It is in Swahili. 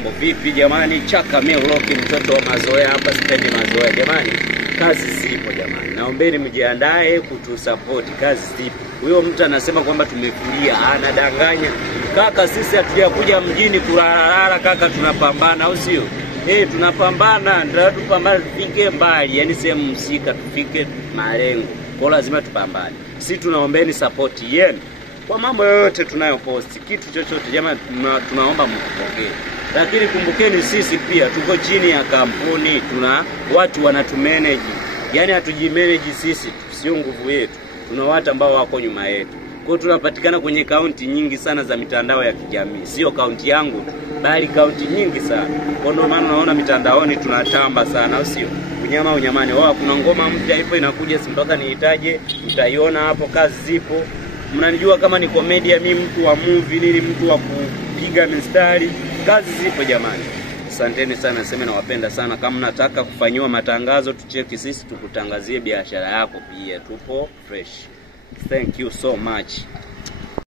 Mambo vipi jamani? Chaka Meloki, mtoto wa mazoea hapa, sipendi mazoea jamani. Kazi zipo jamani, naombeni mjiandae kutusupport, kazi zipo. Huyo mtu anasema kwamba tumekulia, anadanganya. Kaka, sisi hatujakuja mjini kurarara kaka, tunapambana au sio? Tunapambana, ndio tupambane tufike mbali, yani sehemu msika tufike malengo. Kwa lazima tupambane. Sisi tunaombeni support yenu kwa mambo yote tunayoposti, kitu chochote jamani, tunaomba mtupokee. Lakini kumbukeni sisi pia tuko chini ya kampuni, tuna watu wanatumanage. Yani hatujimanage sisi, sio nguvu yetu. Tuna watu ambao wako nyuma yetu. Kwa tunapatikana kwenye kaunti nyingi sana za mitandao ya kijamii. Sio kaunti yangu, bali kaunti nyingi sana. Kwa ndio maana unaona mitandaoni tunatamba sana, au sio? Unyamani. Kuna ngoma mpya ipo inakuja, mpaka niitaje, mtaiona hapo, kazi zipo. Mnanijua kama ni komedia, mimi mtu wa movie, nili mtu wa kupiga mistari, kazi zipo jamani. Asanteni sana, sema nawapenda sana. Kama nataka kufanywa matangazo, tucheki sisi tukutangazie biashara yako pia, tupo fresh. Thank you so much.